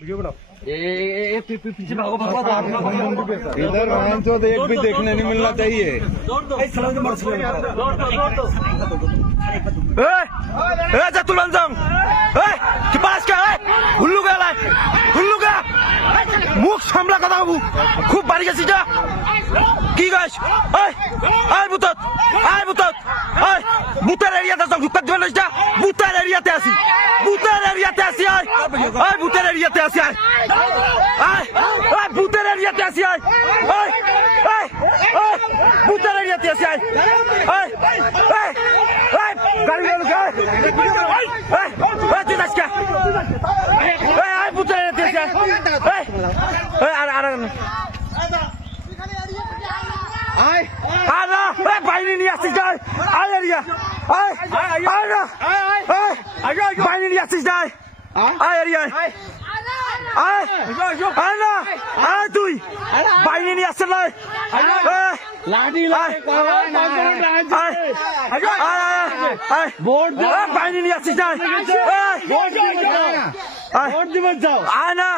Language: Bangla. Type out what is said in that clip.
पीछे भागो भागो इधर तो एक भी देखने नहीं मिलना चाहिए। মুখ সামলা কথা কব খুব বাড়ি গেছি যা কি গাছ বুতত বুতের এরিয়াতে যাও ঢুকতে দিবেন না বুতের এরিয়াতে আসি বুতের এরিয়াতে আসি বুতের এরিয়াতে আসি বুতের এরিয়াতে আসি বুতের এরিয়াতে আসি গাড়ি তুই আজকে বুতের এরিয়াতে আসি বাইরে নিয়ে আসিস যাই আয় এরিয়া বাইরে নিয়ে আসিস যাই আয় এরিয়া তুই বাইরে নিয়ে আসছে নাই বাইরে নিয়ে আসিস যাই ভোট দিবেন যাও আয় না